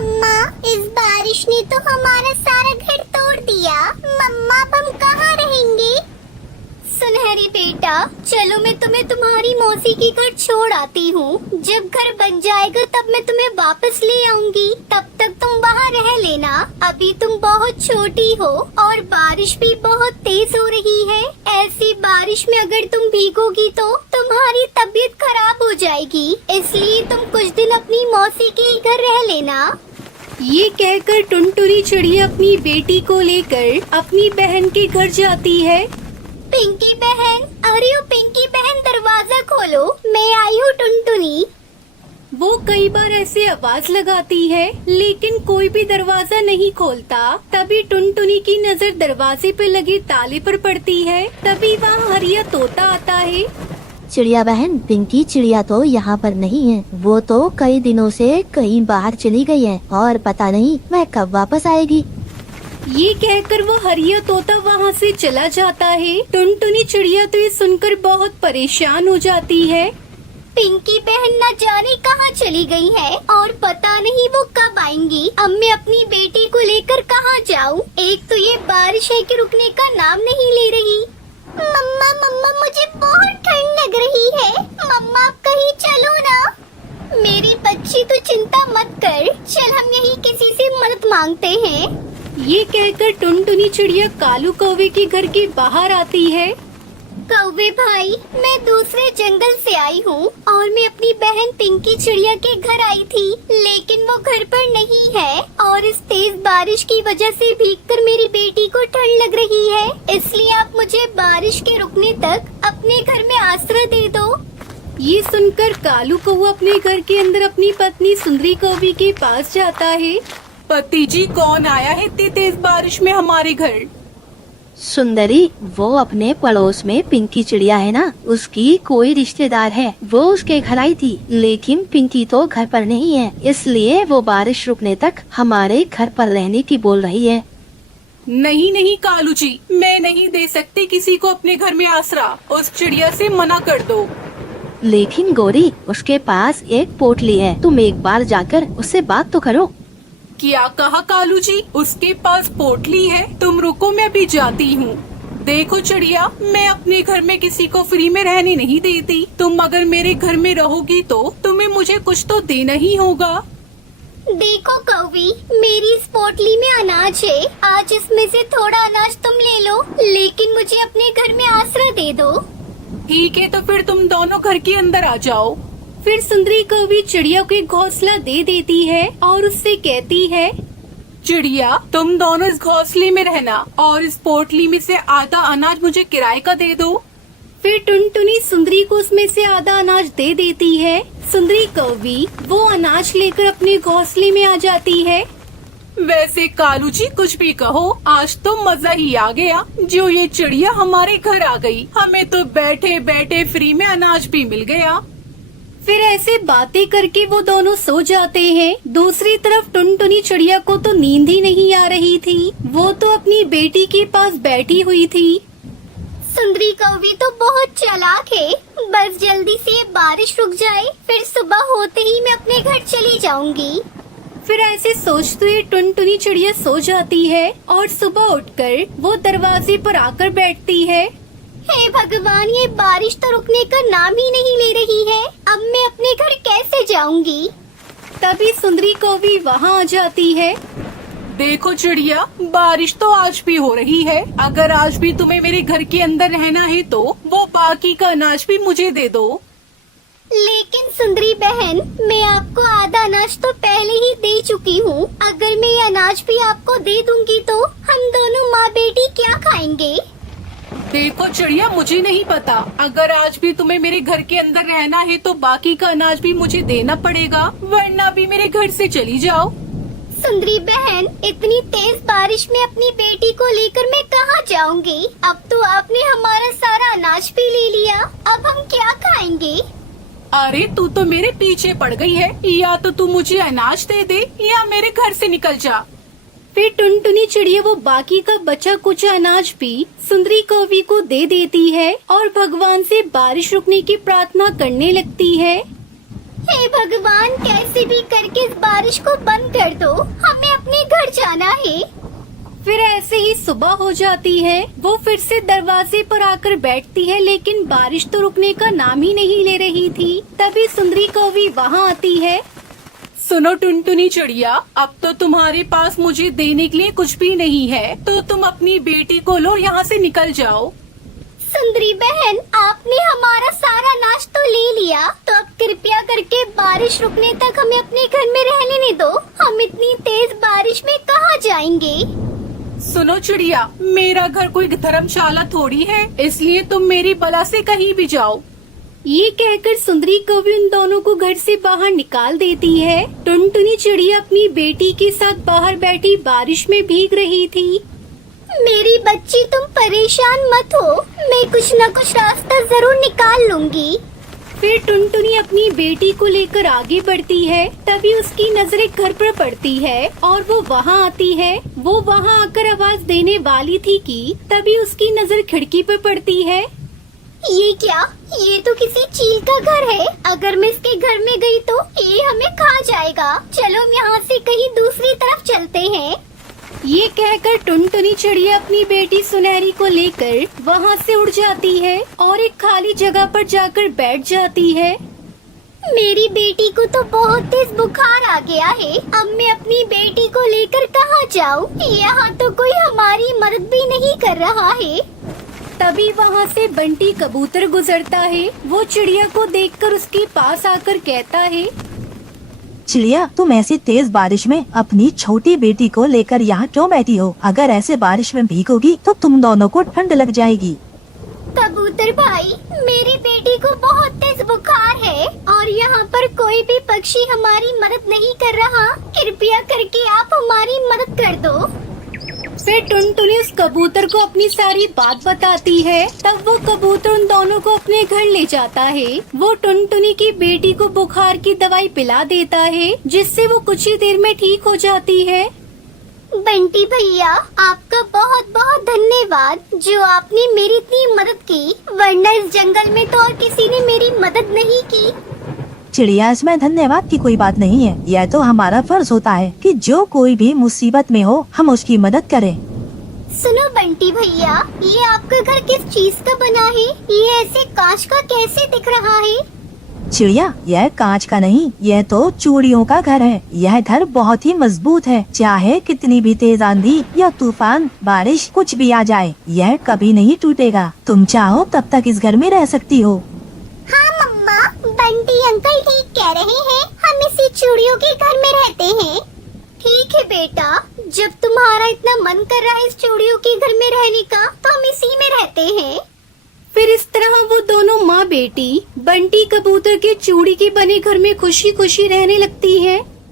मम्मा, इस बारिश ने तो हमारा सारा घर तोड़ दिया। मम्मा, अब हम कहाँ रहेंगे? सुनहरी बेटा, चलो मैं तुम्हें तुम्हारी मौसी के घर छोड़ आती हूँ। जब घर बन जाएगा तब मैं तुम्हें वापस ले आऊंगी। तब तक तुम वहाँ रह लेना। अभी तुम बहुत छोटी हो और बारिश भी बहुत तेज हो रही है। ऐसी बारिश में अगर तुम भीगोगी तो तुम्हारी तबीयत खराब हो जाएगी। इसलिए तुम कुछ दिन अपनी मौसी के घर रह लेना। ये कहकर टुनटुनी चिड़िया अपनी बेटी को लेकर अपनी बहन के घर जाती है। पिंकी बहन, अरे ओ पिंकी बहन, दरवाजा खोलो, मैं आई हूँ टुनटुनी। वो कई बार ऐसे आवाज लगाती है लेकिन कोई भी दरवाजा नहीं खोलता। तभी टुनटुनी की नजर दरवाजे पर लगे ताले पर पड़ती है। तभी वहाँ हरिया तोता आता है। चिड़िया बहन, पिंकी चिड़िया तो यहाँ पर नहीं है। वो तो कई दिनों से कहीं बाहर चली गई है और पता नहीं वह कब वापस आएगी। ये कहकर वो हरिया तोता वहाँ से चला जाता है। टुनटुनी चिड़िया तो ये सुनकर बहुत परेशान हो जाती है। पिंकी बहन न जाने कहाँ चली गई है और पता नहीं वो कब आएंगी। अब मैं अपनी बेटी को लेकर कहाँ जाऊँ? एक तो ये बारिश है कि रुकने का नाम नहीं ले रही। मम्मा मम्मा, मुझे बहुत ठंड लग रही है। मम्मा, आप कहीं चलो ना। मेरी बच्ची, तू चिंता मत कर, चल हम यहीं किसी से मदद मांगते हैं। ये कहकर टुनटुनी चिड़िया कालू कौवे के घर के बाहर आती है। कौवे भाई, मैं दूसरे जंगल से आई हूँ और मैं अपनी बहन पिंकी चिड़िया के घर आई थी, लेकिन वो घर पर नहीं है और इस तेज बारिश की वजह से भीगकर मेरी बेटी को ठंड लग रही है। इसलिए आप मुझे बारिश के रुकने तक अपने घर में आश्रय दे दो। ये सुनकर कालू कौवा अपने घर के अंदर अपनी पत्नी सुंदरी कौवी के पास जाता है। पति जी, कौन आया है इतनी तेज बारिश में हमारे घर? सुंदरी, वो अपने पड़ोस में पिंकी चिड़िया है ना, उसकी कोई रिश्तेदार है। वो उसके घर आई थी, लेकिन पिंकी तो घर पर नहीं है, इसलिए वो बारिश रुकने तक हमारे घर पर रहने की बोल रही है। नहीं नहीं कालू जी, मैं नहीं दे सकती किसी को अपने घर में आसरा। उस चिड़िया से मना कर दो। लेकिन गौरी, उसके पास एक पोटली है, तुम एक बार जाकर उससे बात तो करो। क्या कहा कालू जी? उसके पास पोटली है? तुम रुको, मैं भी जाती हूँ। देखो चिड़िया, मैं अपने घर में किसी को फ्री में रहने नहीं देती। तुम अगर मेरे घर में रहोगी तो तुम्हें मुझे कुछ तो देना ही होगा। देखो कौवी, मेरी इस पोटली में अनाज है। आज इसमें से थोड़ा अनाज तुम ले लो, लेकिन मुझे अपने घर में आश्रय दे दो। ठीक है, तो फिर तुम दोनों घर के अंदर आ जाओ। फिर सुंदरी कौवी चिड़िया को एक घोंसला दे देती है और उससे कहती है, चिड़िया, तुम दोनों इस घोंसले में रहना और इस पोटली में से आधा अनाज मुझे किराए का दे दो। फिर टुनटुनी सुंदरी को उसमें से आधा अनाज दे देती है। सुंदरी कौवी वो अनाज लेकर अपने घोंसले में आ जाती है। वैसे कालू जी, कुछ भी कहो, आज तो मजा ही आ गया जो ये चिड़िया हमारे घर आ गई। हमें तो बैठे बैठे फ्री में अनाज भी मिल गया। फिर ऐसे बातें करके वो दोनों सो जाते हैं। दूसरी तरफ टुनटुनी चिड़िया को तो नींद ही नहीं आ रही थी। वो तो अपनी बेटी के पास बैठी हुई थी। सुंदरी कौवी तो बहुत चालाक है। बस जल्दी से ये बारिश रुक जाए, फिर सुबह होते ही मैं अपने घर चली जाऊंगी। फिर ऐसे सोचते हुए टुनटुनी चिड़िया सो जाती है और सुबह उठकर वो दरवाजे पर आकर बैठती है। हे भगवान, ये बारिश तो रुकने का नाम ही नहीं ले रही है। अब मैं अपने घर कैसे जाऊंगी? तभी सुंदरी कौवी वहाँ आ जाती है। देखो चिड़िया, बारिश तो आज भी हो रही है। अगर आज भी तुम्हें मेरे घर के अंदर रहना है तो वो बाकी का अनाज भी मुझे दे दो। लेकिन सुंदरी बहन, मैं आपको आधा अनाज तो पहले ही दे चुकी हूँ। अगर मैं ये अनाज भी आपको दे दूंगी तो हम दोनों माँ बेटी क्या खाएंगे? देखो चिड़िया, मुझे नहीं पता। अगर आज भी तुम्हें मेरे घर के अंदर रहना है तो बाकी का अनाज भी मुझे देना पड़ेगा, वरना भी मेरे घर से चली जाओ। सुंदरी बहन, इतनी तेज बारिश में अपनी बेटी को लेकर मैं कहाँ जाऊंगी? अब तो आपने हमारा सारा अनाज भी ले लिया, अब हम क्या खाएंगे? अरे तू तो मेरे पीछे पड़ गई है। या तो तू मुझे अनाज दे दे या मेरे घर से निकल जा। फिर टुनटुनी चिड़िया वो बाकी का बचा कुछ अनाज भी सुंदरी कौवी को दे देती है और भगवान से बारिश रुकने की प्रार्थना करने लगती है। हे भगवान, कैसे भी करके इस बारिश को बंद कर दो, हमें अपने घर जाना है। फिर ऐसे ही सुबह हो जाती है। वो फिर से दरवाजे पर आकर बैठती है, लेकिन बारिश तो रुकने का नाम ही नहीं ले रही थी। तभी सुंदरी कौवी वहाँ आती है। सुनो टुनटुनी चिड़िया, अब तो तुम्हारे पास मुझे देने के लिए कुछ भी नहीं है, तो तुम अपनी बेटी को लो, यहाँ से निकल जाओ। सुंदरी बहन, आपने हमारा सारा नाश तो ले लिया, तो अब कृपया करके बारिश रुकने तक हमें अपने घर में रहने नहीं दो। हम इतनी तेज बारिश में कहाँ जाएंगे? सुनो चिड़िया, मेरा घर कोई धर्मशाला थोड़ी है, इसलिए तुम मेरी बला से कहीं भी जाओ। ये कहकर सुंदरी कौवी उन दोनों को घर से बाहर निकाल देती है। टुनटुनी चिड़िया अपनी बेटी के साथ बाहर बैठी बारिश में भीग रही थी। मेरी बच्ची, तुम परेशान मत हो, मैं कुछ न कुछ रास्ता जरूर निकाल लूंगी। फिर टुनटुनी अपनी बेटी को लेकर आगे बढ़ती है। तभी उसकी नजर एक घर पर पड़ती है और वो वहाँ आती है। वो वहाँ आकर आवाज देने वाली थी कि तभी उसकी नजर खिड़की पर पड़ती है। ये क्या? ये तो किसी चील का घर है। अगर मैं इसके घर में गई तो ये हमें खा जाएगा। चलो हम यहाँ से कहीं दूसरी तरफ चलते हैं। ये कहकर टुनटुनी चिड़िया अपनी बेटी सुनहरी को लेकर वहाँ से उड़ जाती है और एक खाली जगह पर जाकर बैठ जाती है। मेरी बेटी को तो बहुत तेज बुखार आ गया है। अब मैं अपनी बेटी को लेकर कहाँ जाऊँ? यहाँ तो कोई हमारी मदद भी नहीं कर रहा है। तभी वहाँ से बंटी कबूतर गुजरता है। वो चिड़िया को देखकर उसके पास आकर कहता है, चिड़िया, तुम ऐसी तेज बारिश में अपनी छोटी बेटी को लेकर यहाँ क्यों बैठी हो? अगर ऐसे बारिश में भीगोगी तो तुम दोनों को ठंड लग जाएगी। कबूतर भाई, मेरी बेटी को बहुत तेज बुखार है और यहाँ पर कोई भी पक्षी हमारी मदद नहीं कर रहा। कृपया करके आप हमारी मदद कर दो। फिर टुनटुनी उस कबूतर को अपनी सारी बात बताती है। तब वो कबूतर उन दोनों को अपने घर ले जाता है। वो टुनटुनी की बेटी को बुखार की दवाई पिला देता है, जिससे वो कुछ ही देर में ठीक हो जाती है। बंटी भैया, आपका बहुत बहुत धन्यवाद जो आपने मेरी इतनी मदद की, वरना इस जंगल में तो और किसी ने मेरी मदद नहीं की। चिड़िया, इसमें धन्यवाद की कोई बात नहीं है। यह तो हमारा फर्ज होता है कि जो कोई भी मुसीबत में हो हम उसकी मदद करें। सुनो बंटी भैया, ये आपका घर किस चीज का बना है? ये ऐसे कांच का कैसे दिख रहा है? चिड़िया, यह कांच का नहीं, यह तो चूड़ियों का घर है। यह घर बहुत ही मजबूत है। चाहे कितनी भी तेज आंधी या तूफान, बारिश, कुछ भी आ जाए, यह कभी नहीं टूटेगा। तुम चाहो तब तक इस घर में रह सकती हो। हाँ मम्मा, बंटी अंकल ठीक कह रहे हैं। हम इसी चूड़ियों के घर में रहते हैं। ठीक है बेटा, जब तुम्हारा इतना मन कर रहा है इस चूड़ियों के घर में रहने का, तो हम इसी में रहते हैं। फिर इस तरह वो दोनों माँ बेटी बंटी कबूतर के चूड़ी के बने घर में खुशी खुशी रहने लगती है।